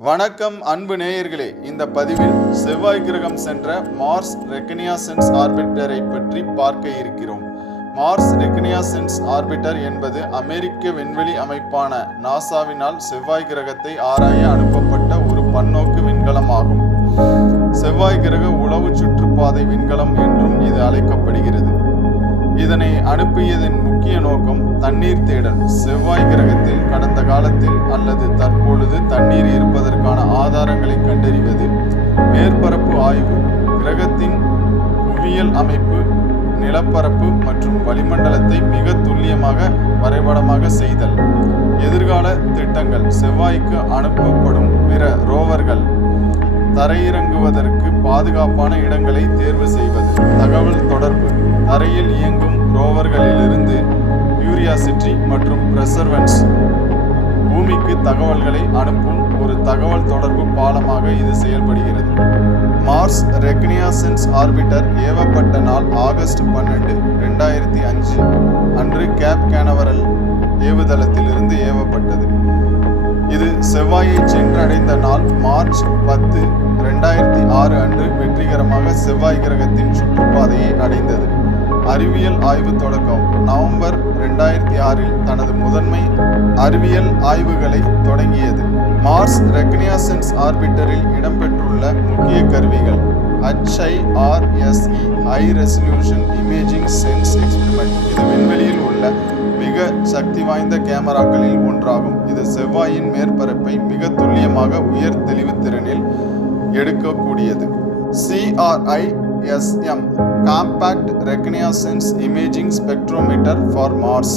வணக்கம் அன்பு நேயர்களே. இந்த பதிவில் செவ்வாய் கிரகம் சென்ற மார்ஸ் ரெகனியசன்ஸ் ஆர்பிட்டரை பற்றி பார்க்க இருக்கிறோம். மார்ஸ் ரெகனியசன்ஸ் ஆர்பிட்டர் என்பது அமெரிக்க விண்வெளி அமைப்பான நாசாவினால் செவ்வாய் கிரகத்தை ஆராய அனுப்பப்பட்ட ஒரு பன்னோக்கு விண்கலமாகும். செவ்வாய் கிரக உளவு சுற்றுப்பாதை விண்கலம் என்றும் இது அழைக்கப்படுகிறது. இதனை அனுப்பியதன் முக்கிய நோக்கம் தண்ணீர் தேடல். செவ்வாய் கிரகத்தில் கடந்த காலத்தில் அல்லது தற்பொழுது தண்ணீர் இருப்பதற்கான ஆதாரங்களை கண்டறிவது, மேற்பரப்பு ஆய்வு, கிரகத்தின் புவியியல் அமைப்பு, நிலப்பரப்பு மற்றும் வளிமண்டலத்தை மிக துல்லியமாக வரைபடமாக செய்தல். எதிர்கால திட்டங்கள்: செவ்வாய்க்கு அனுப்பப்படும் பிற ரோவர்கள் தரையிறங்குவதற்கு பாதுகாப்பான இடங்களை தேர்வு செய்வது. தகவல் தொடர்பு: தரையில் இயங்கும் ரோவர்களிலிருந்து கியூரியாசிட்டி மற்றும் பெர்செவரன்ஸ் பூமிக்கு தகவல்களை அனுப்பும் ஒரு தகவல் தொடர்பு பாலமாக இது செயல்படுகிறது. மார்ஸ் ரெகனியசன்ஸ் ஆர்பிட்டர் ஏவப்பட்ட நாள் ஆகஸ்ட் 12, 2005 அன்று கேப் கேனவரல் ஏவுதளத்திலிருந்து ஏவப்பட்டது. இது செவ்வாயை சென்றடைந்த நாள் மார்ச் 10, 2006 அன்று வெற்றிகரமாக செவ்வாய் கிரகத்தின் சுற்றுப்பாதையை அடைந்தது. அறிவியல் ஆய்வு தொடக்கம்: நவம்பர் 2006 தனது முதன்மை அறிவியல் ஆய்வுகளை தொடங்கியது. மார்ஸ் ரெகனியசன்ஸ் ஆர்பிட்டரில் இடம்பெற்றுள்ள முக்கிய கருவிகள்: HIRSE high resolution imaging sense experiment. இது விண்வெளியில் உள்ள மிக சக்தி வாய்ந்த கேமராக்களில் ஒன்றாகும். இது செவ்வாயின் மேற்பரப்பை மிக துல்லியமாக உயர் தெளிவுத்திறனில் எடுக்கக்கூடியது. CRISM compact reconnaissance imaging spectrometer for Mars.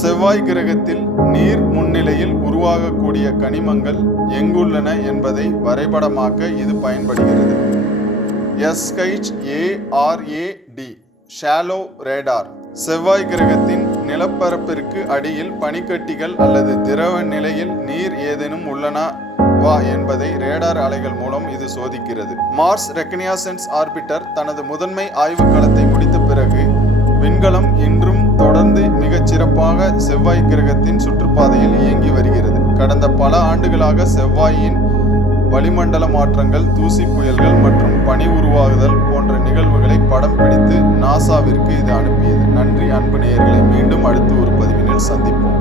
செவ்வாய் கிரகத்தில் நீர் முன்னிலையில் உருவாகக்கூடிய கனிமங்கள் எங்குள்ளன என்பதை வரைபடமாக்க இது பயன்படுகிறது. SHARAD shallow radar. செவ்வாய் கிரகத்தின் நிலப்பரப்பிற்கு அடியில் பனிக்கட்டிகள் அல்லது திரவ நிலையில் நீர் ஏதேனும் உள்ளனவா என்பதை ரேடார் அலைகள் மூலம் இது சோதிக்கிறது. மார்ஸ் ரெகனியசன்ஸ் ஆர்பிட்டர் தனது முதன்மை ஆய்வு களத்தை முடித்த பிறகு விண்கலம் இன்றும் தொடர்ந்து மிகச் சிறப்பாக செவ்வாய் கிரகத்தின் சுற்றுப்பாதையில் இயங்கி வருகிறது. கடந்த பல ஆண்டுகளாக செவ்வாயின் வளிமண்டல மாற்றங்கள், தூசி புயல்கள் மற்றும் பனி உருவாகுதல் போன்ற நிகழ்வுகளை படம் பிடித்து நாசாவிற்கு இது அனுப்பியது. நன்றி அன்பு நேயர்களை. மீண்டும் அடுத்து ஒரு பதிவினில் சந்திப்போம்.